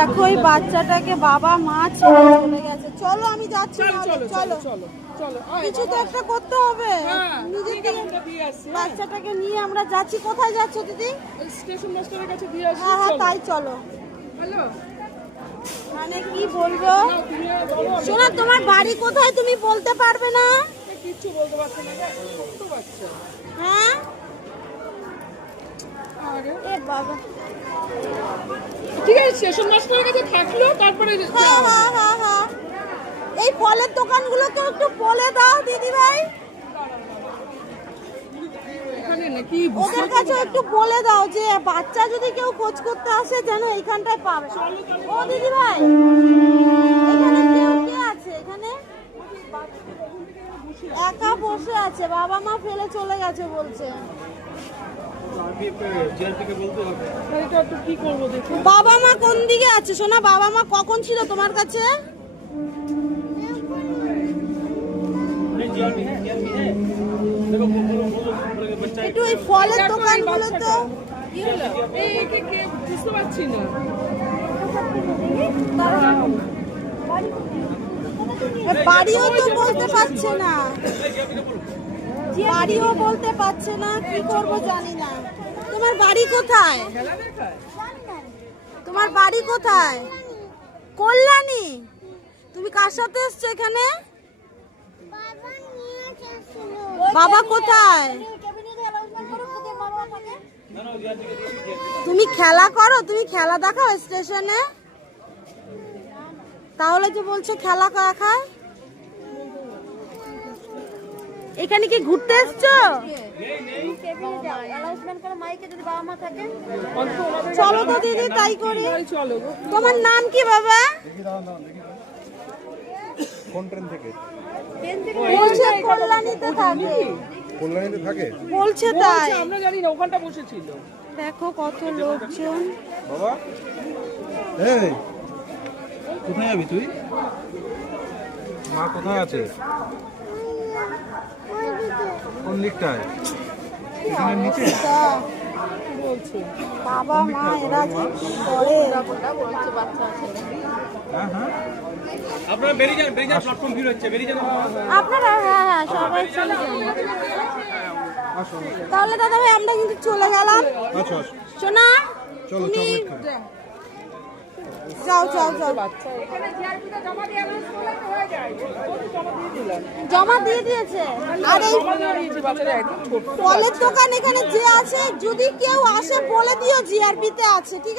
দেখো এই বাচ্চাটাকে বাবা মা ছেড়ে চলে গেছে। চলো আমি যাচ্ছি, চলো কিছু তো একটা করতে হবে। নিজের থেকে বাচ্চাটাকে নিয়ে আমরা যাচ্ছি। কোথায় যাচ্ছ দিদি? স্টেশন মাস্টারের কাছে দিয়ে আসি। হ্যাঁ হ্যাঁ তাই চলো। হ্যালো, মানে কি বলবো শোনা, তোমার বাড়ি কোথায় তুমি বলতে পারবে না? কিচ্ছু বলতে পারছি না, ছোট বাচ্চা। হ্যাঁ এ বাবা, ঠিক আছে স্টেশন মাস্টারের কাছে থাকলো, তারপরে হ্যাঁ হ্যাঁ হ্যাঁ হ্যাঁ। এই ফলের দোকানগুলোকে একটু বলে দাও দিদি ভাই, এখানে নাকি ওদের কাছে একটু বলে দাও যে বাচ্চা যদি কেউ খোঁজ করতে আসে যেন এইখানটায় পাবে। ও দিদি ভাই, এখানে কেউ কে আছে? এখানে একা বসে আছে, বাবা মা ফেলে চলে গেছে বলছে। এটা একটু কি করবো দেখি। বাবা মা কোন দিকে আছে সোনা? বাবা মা কখন ছিল তোমার কাছে? একটু ওই ফলের দোকানগুলো তো কি হলো? এই কে বুঝতে পারছি না। বাড়িও তো বলতে পারছে না, বাড়িও বলতে পারছে না, কি করবো জানি না। তোমার বাড়ি কোথায়? তোমার বাড়ি কোথায়? কল্যাণী। তুমি কার সাথে এসছো এখানে? বাবা কোথায়? তুমি খেলা করো, তুমি খেলা দেখাও স্টেশনে? তাহলে যে বলছো খেলা দেখায়। এখানে কি ঘুরতে এসছো? চলো তো দিদি তাই করি। চলো, তোমার নাম কি বাবা? কোন ট্রেন থেকে? বলছে কল্যাণীতে থাকে। কল্যাণীতে থাকে? বলছে তাই। আমরা জানি না, ওখানটা বসেছিল। দেখো কত লোকজন। বাবা এই কোথায় যাবি তুই? মা কোথায় আছে? কোন দিকটায়? এখানে নিচে? বাবা মা এরা যে কি করে। হ্যাঁ হ্যাঁ। আপনারা বেরিয়ে যান, প্ল্যাটফর্ম ভিড় হচ্ছে, বেরিয়ে যান। আপনারা হ্যাঁ হ্যাঁ সবাই চলে যান। তাহলে দাদা ভাই আমরা কিন্তু চলে গেলাম। আচ্ছা আচ্ছা শোনা চলো তুমি চকলেট খাও। যাও যাও যাও। এখানে জিআরপিটা জমা দিয়ে অ্যানাউন্স করলে তো হয়ে যায়। জমা দিয়ে দিলাম। জমা দিয়ে দিয়েছে। আর এই জমা দিয়েছি, বাচ্চারা একদম ছোট। ফলের দোকান এখানে যে আছে যদি কেউ আসে বলে দিও জিআরপিতে আছে, ঠিক আছে?